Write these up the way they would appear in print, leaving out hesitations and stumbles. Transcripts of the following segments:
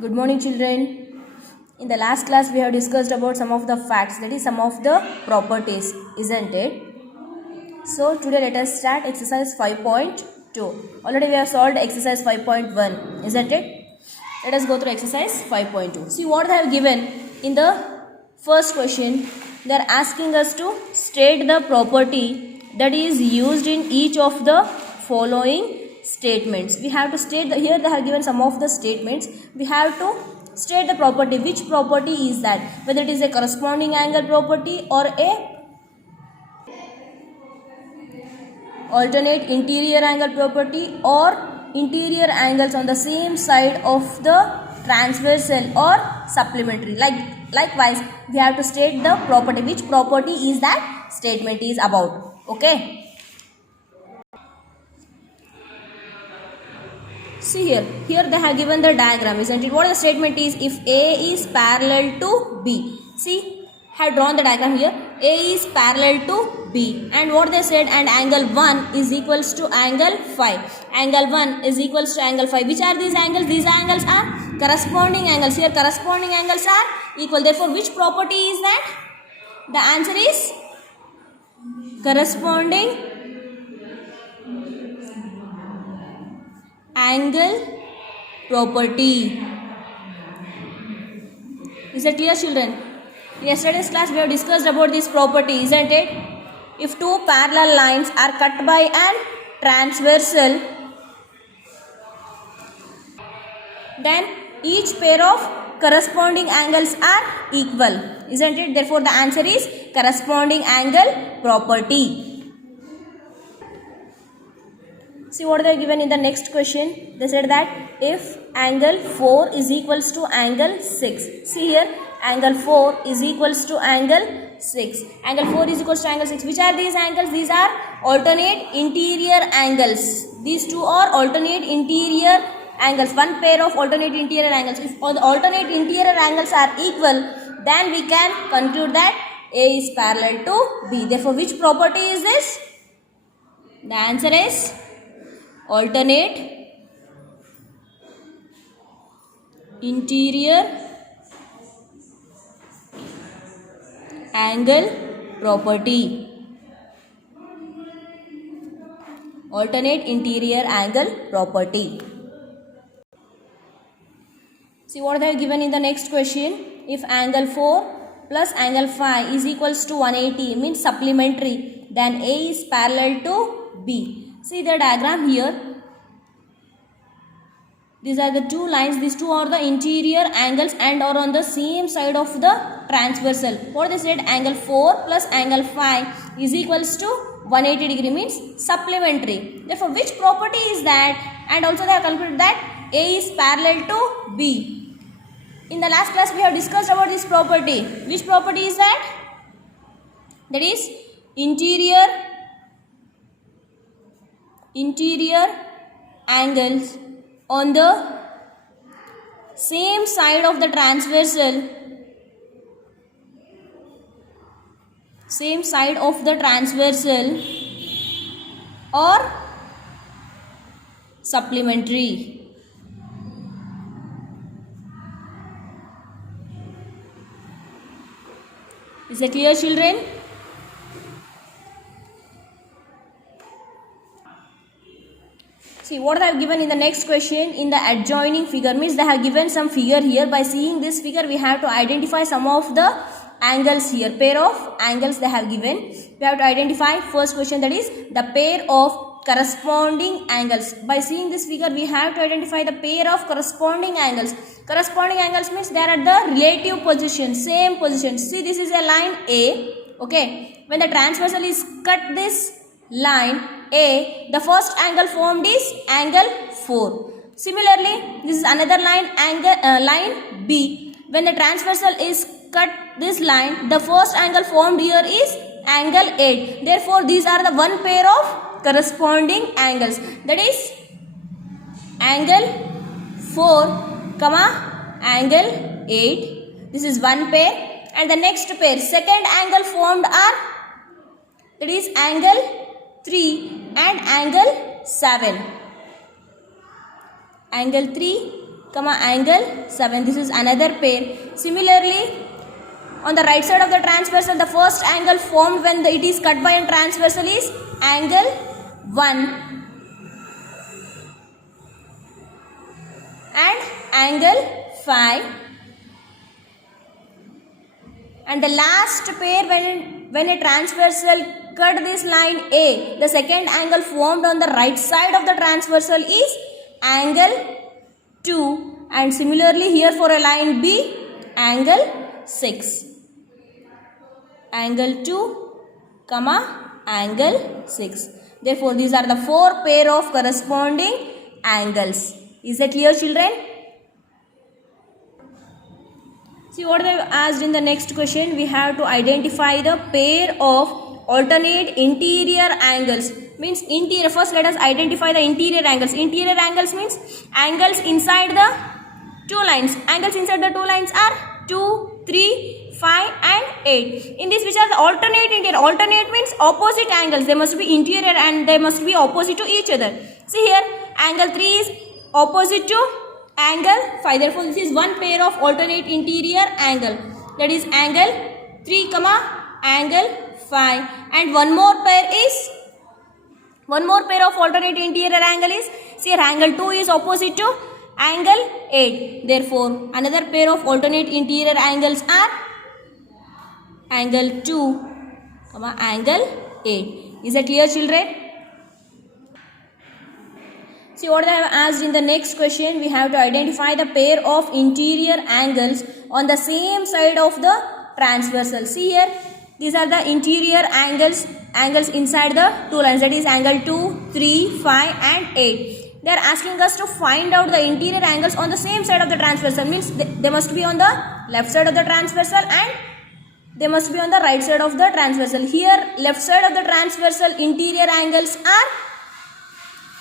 Good morning, children. In the last class, we have discussed about some of the facts, that is, some of the properties, isn't it? So, today let us start exercise 5.2. Already we have solved exercise 5.1, isn't it? Let us go through exercise 5.2. See what they have given in the first question. They are asking us to state the property that is used in each of the following statements. We have to state here they have given some of the statements. We have to state the property. Which property is that? Whether it is a corresponding angle property or a alternate interior angle property or interior angles on the same side of the transversal or supplementary. Likewise, we have to state the property. Which property is that statement is about? Okay. See here they have given the diagram, isn't it? What the statement is? If A is parallel to B. See, have drawn the diagram here. A is parallel to B. And what they said, and angle 1 is equals to angle 5. Angle 1 is equals to angle 5. Which are these angles? These angles are corresponding angles. Here corresponding angles are equal. Therefore, which property is that? The answer is corresponding angle property. Is that clear, children? In yesterday's class we have discussed about this property, isn't it? If two parallel lines are cut by an transversal, then each pair of corresponding angles are equal, isn't it? Therefore the answer is corresponding angle property. See what they are given in the next question. They said that if angle 4 is equals to angle 6. See here, angle 4 is equals to angle 6. Angle 4 is equals to angle 6. Which are these angles? These are alternate interior angles. These two are alternate interior angles. One pair of alternate interior angles. If all the alternate interior angles are equal, then we can conclude that A is parallel to B. Therefore, which property is this? The answer is alternate interior angle property. Alternate interior angle property. See what they have given in the next question. If angle 4 plus angle 5 is equals to 180, means supplementary, then A is parallel to B. See the diagram here. These are the two lines. These two are the interior angles and are on the same side of the transversal. What they said, angle 4 plus angle 5 is equals to 180 degree, means supplementary. Therefore, which property is that? And also they have concluded that A is parallel to B. In the last class we have discussed about this property. Which property is that? That is interior angles on the same side of the transversal, or supplementary. Is that clear, children? See what I have given in the next question in the adjoining figure, means they have given some figure here. By seeing this figure, we have to identify some of the angles here. Pair of angles they have given. We have to identify first question, that is the pair of corresponding angles. By seeing this figure, we have to identify the pair of corresponding angles. Corresponding angles means they are at the relative position, same position. See, this is a line A. Okay, when the transversal is cut this line A, the first angle formed is angle 4. Similarly, this is another line, line B. When the transversal is cut this line, the first angle formed here is angle 8. Therefore, these are the one pair of corresponding angles. That is angle 4 comma angle 8. This is one pair. And the next pair, second angle formed are, that is angle 3 and angle 7. Angle 3 comma angle 7. This is another pair. Similarly, on the right side of the transversal, the first angle formed when it is cut by a transversal is angle 1 and angle 5. And the last pair, when a transversal cut this line A, the second angle formed on the right side of the transversal is angle 2. And similarly here for a line B, angle 6. Angle 2, comma angle 6. Therefore, these are the 4 pair of corresponding angles. Is that clear, children? See what they have asked in the next question. We have to identify the pair of alternate interior angles. Means interior. First let us identify the interior angles. Interior angles means angles inside the two lines. Angles inside the two lines are 2, 3, 5 and 8. In this, which are the alternate interior? Alternate means opposite angles. They must be interior and they must be opposite to each other. See here, angle 3 is opposite to angle 5. Therefore, this is one pair of alternate interior angle. That is angle 3, comma angle 5. And one more pair of alternate interior angle is, see here, angle 2 is opposite to angle 8. Therefore, another pair of alternate interior angles are angle 2, comma angle 8. Is that clear, children? See what I have asked in the next question. We have to identify the pair of interior angles on the same side of the transversal. See here, these are the interior angles inside the two lines. That is angle 2, 3, 5 and 8. They are asking us to find out the interior angles on the same side of the transversal. Means they must be on the left side of the transversal and they must be on the right side of the transversal. Here, left side of the transversal interior angles are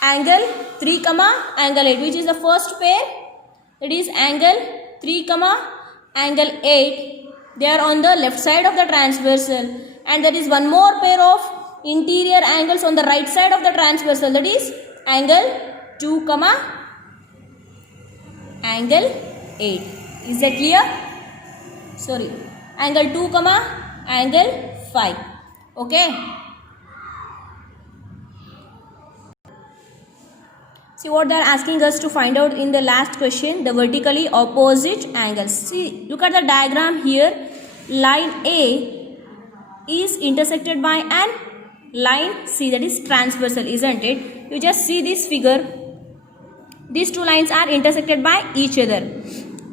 angle 3, comma angle 8, which is the first pair. That is angle 3, comma angle 8. They are on the left side of the transversal. And there is one more pair of interior angles on the right side of the transversal. That is angle 2, comma angle 8. Is that clear? Sorry. Angle 2, comma angle 5. Okay. See what they are asking us to find out in the last question, the vertically opposite angles. See, look at the diagram here. Line A is intersected by an line C, that is transversal, isn't it? You just see this figure. These two lines are intersected by each other.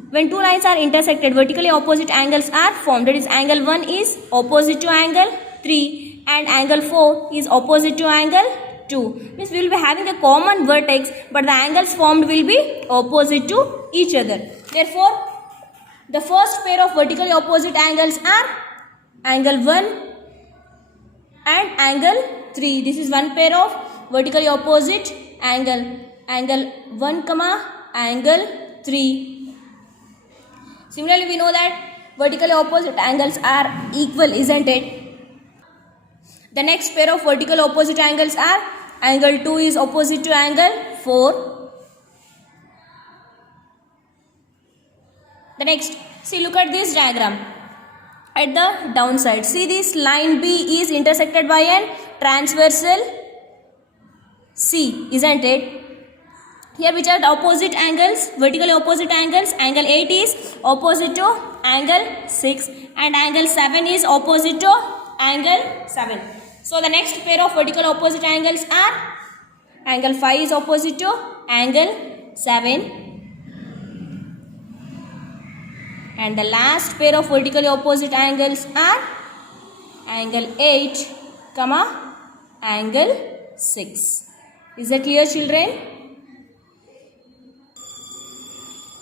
When two lines are intersected, vertically opposite angles are formed. That is angle 1 is opposite to angle 3 and angle 4 is opposite to angle 2. Means we will be having a common vertex, but the angles formed will be opposite to each other. Therefore, the first pair of vertically opposite angles are angle 1 and angle 3. This is one pair of vertically opposite angle. Angle 1, comma angle 3. Similarly, we know that vertically opposite angles are equal, isn't it? The next pair of vertical opposite angles are angle 2 is opposite to angle 4. The next, see, look at this diagram. At the downside, see this line B is intersected by an transversal C, isn't it? Here which are the opposite angles, vertically opposite angles. Angle 8 is opposite to angle 6 and angle 7 is opposite to angle 7. So the next pair of vertical opposite angles are angle 5 is opposite to angle 7. And the last pair of vertically opposite angles are angle 8, comma angle 6. Is that clear, children?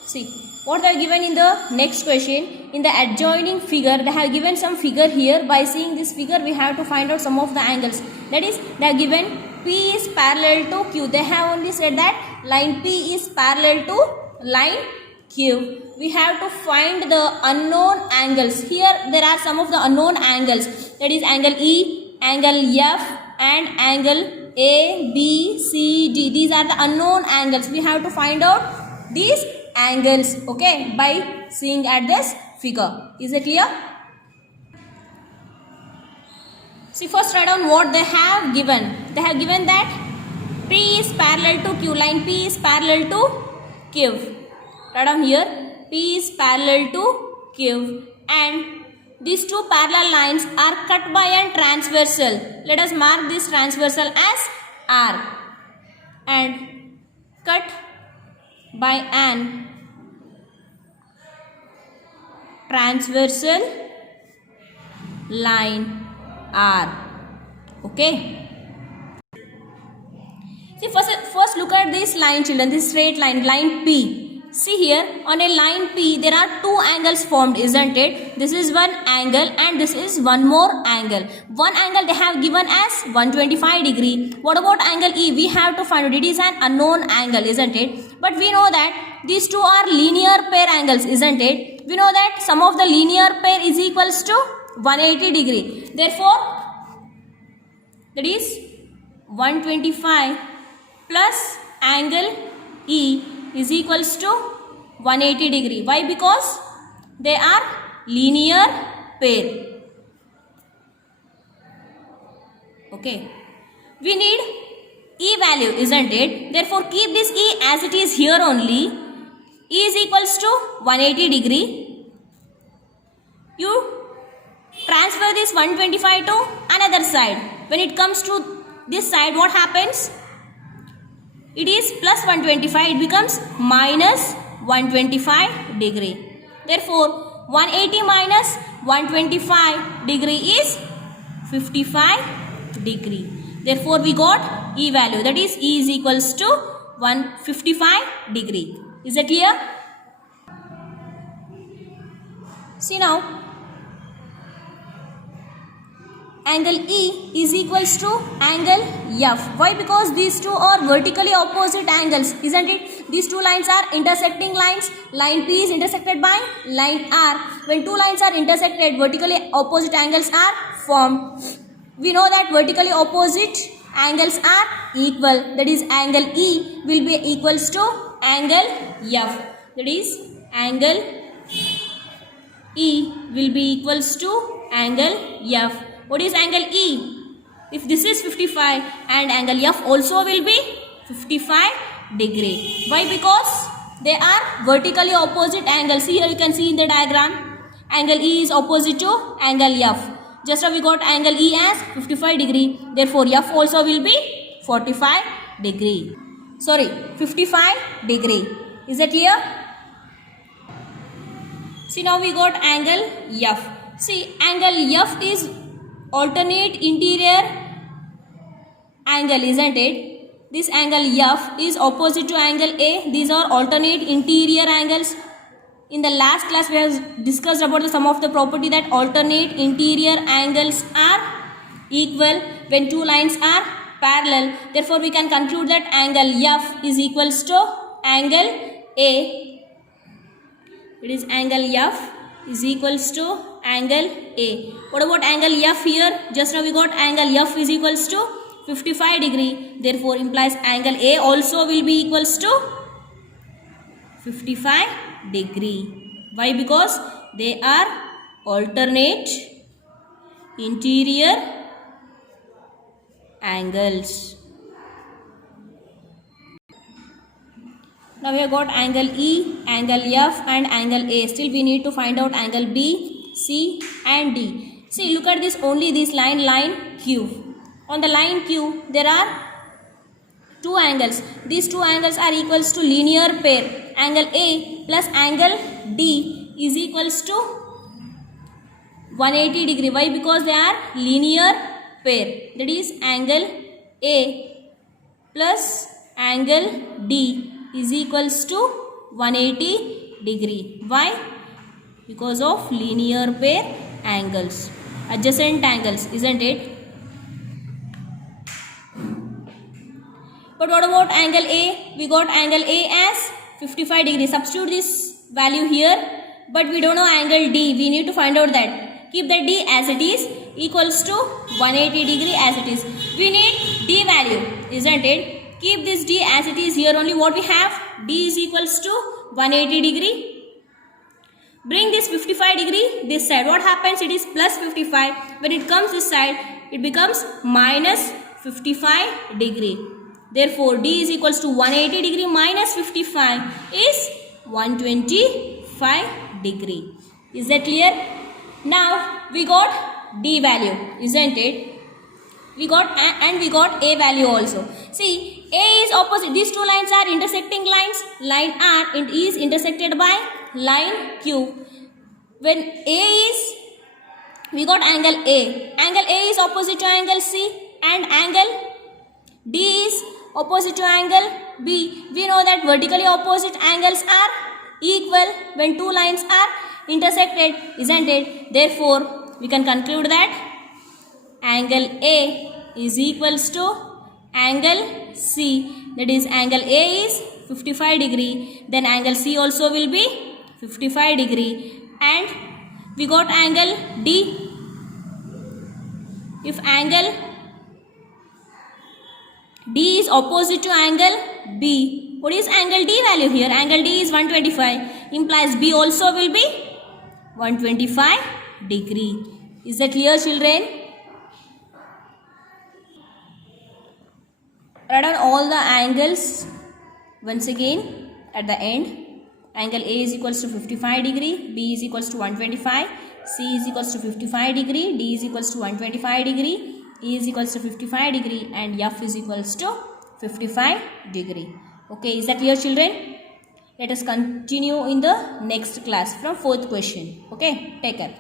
See what they are given in the next question. In the adjoining figure, they have given some figure here. By seeing this figure, we have to find out some of the angles. That is, they are given P is parallel to Q. They have only said that line P is parallel to line Q. We have to find the unknown angles. Here there are some of the unknown angles. That is angle E, angle F and angle A, B, C, D. These are the unknown angles. We have to find out these angles, okay, by seeing at this figure. Is it clear? See, first write down what they have given. They have given that P is parallel to Q. Line P is parallel to Q. Write down here, P is parallel to Q, and these two parallel lines are cut by a transversal. Let us mark this transversal as R, and cut by an transversal line R. Okay. See, first look at this line, children. This straight line, line P. See here, on a line P, there are two angles formed, isn't it? This is one angle and this is one more angle. One angle they have given as 125 degree. What about angle E? We have to find out. It is an unknown angle, isn't it? But we know that these two are linear pair angles, isn't it? We know that sum of the linear pair is equals to 180 degree. Therefore, that is 125 plus angle E is equals to 180 degree. Why? Because they are linear pair. Okay. We need E value, isn't it? Therefore, keep this E as it is here only. E is equals to 180 degree. You transfer this 125 to another side. When it comes to this side, what happens? It is plus 125, it becomes minus 125 degree. Therefore, 180 minus 125 degree is 55 degree. Therefore, we got E value, that is E is equals to 155 degree. Is that clear? See now, angle E is equals to angle F. Why? Because these two are vertically opposite angles, isn't it? These two lines are intersecting lines. Line P is intersected by line R. When two lines are intersected, vertically opposite angles are formed. We know that vertically opposite angles are equal. That is, angle E will be equals to angle F. That is, angle E will be equals to angle F. What is angle E? If this is 55 and angle F also will be 55 degree. Why? Because they are vertically opposite angles. See here, you can see in the diagram, angle E is opposite to angle F. Just now we got angle E as 55 degree. Therefore, F also will be 45 degree. Sorry, 55 degree. Is that clear? See, now we got angle F. See, angle F is alternate interior angle, isn't it? This angle F is opposite to angle A. These are alternate interior angles. In the last class, we have discussed about the sum of the property that alternate interior angles are equal when two lines are parallel. Therefore, we can conclude that angle F is equals to angle A. It is angle F is equals to angle A. What about angle F here? Just now we got angle F is equals to 55 degree. Therefore, implies angle A also will be equals to 55 degree. Why? Because they are alternate interior angles. Now we have got angle E, angle F and angle A. Still we need to find out angle B, C and D. See, look at this, only this line Q. On the line Q, there are two angles. These two angles are equals to linear pair. Angle A plus angle D is equals to 180 degree. Why? Because they are linear pair. That is, angle A plus angle D is equals to 180 degree. Why? Because of linear pair angles, adjacent angles, isn't it? But what about angle A? We got angle A as 55 degree. Substitute this value here, but we don't know angle D. We need to find out that. Keep the D as it is, equals to 180 degree as it is. We need D value, isn't it? Keep this D as it is here only. What we have? D is equals to 180 degree. Bring this 55 degree this side. What happens? It is plus 55. When it comes this side, it becomes minus 55 degree. Therefore, D is equals to 180 degree minus 55 is 125 degree. Is that clear? Now, we got D value, isn't it? We got and we got A value also. See, A is opposite. These two lines are intersecting lines. Line R is intersected by line Q. When A is, we got angle A. Angle A is opposite to angle C, and angle D is opposite to angle B. We know that vertically opposite angles are equal when two lines are intersected, isn't it? Therefore, we can conclude that angle A is equals to angle C. That is, angle A is 55 degree. Then angle C also will be 55 degree. And we got angle D. If angle D is opposite to angle B, what is angle D value here? Angle D is 125. Implies B also will be 125 degree. Is that clear, children? Write down all the angles once again at the end. Angle A is equals to 55 degree, B is equals to 125, C is equals to 55 degree, D is equals to 125 degree, E is equals to 55 degree, and F is equals to 55 degree. Okay, is that clear, children? Let us continue in the next class from 4th question. Okay, take care.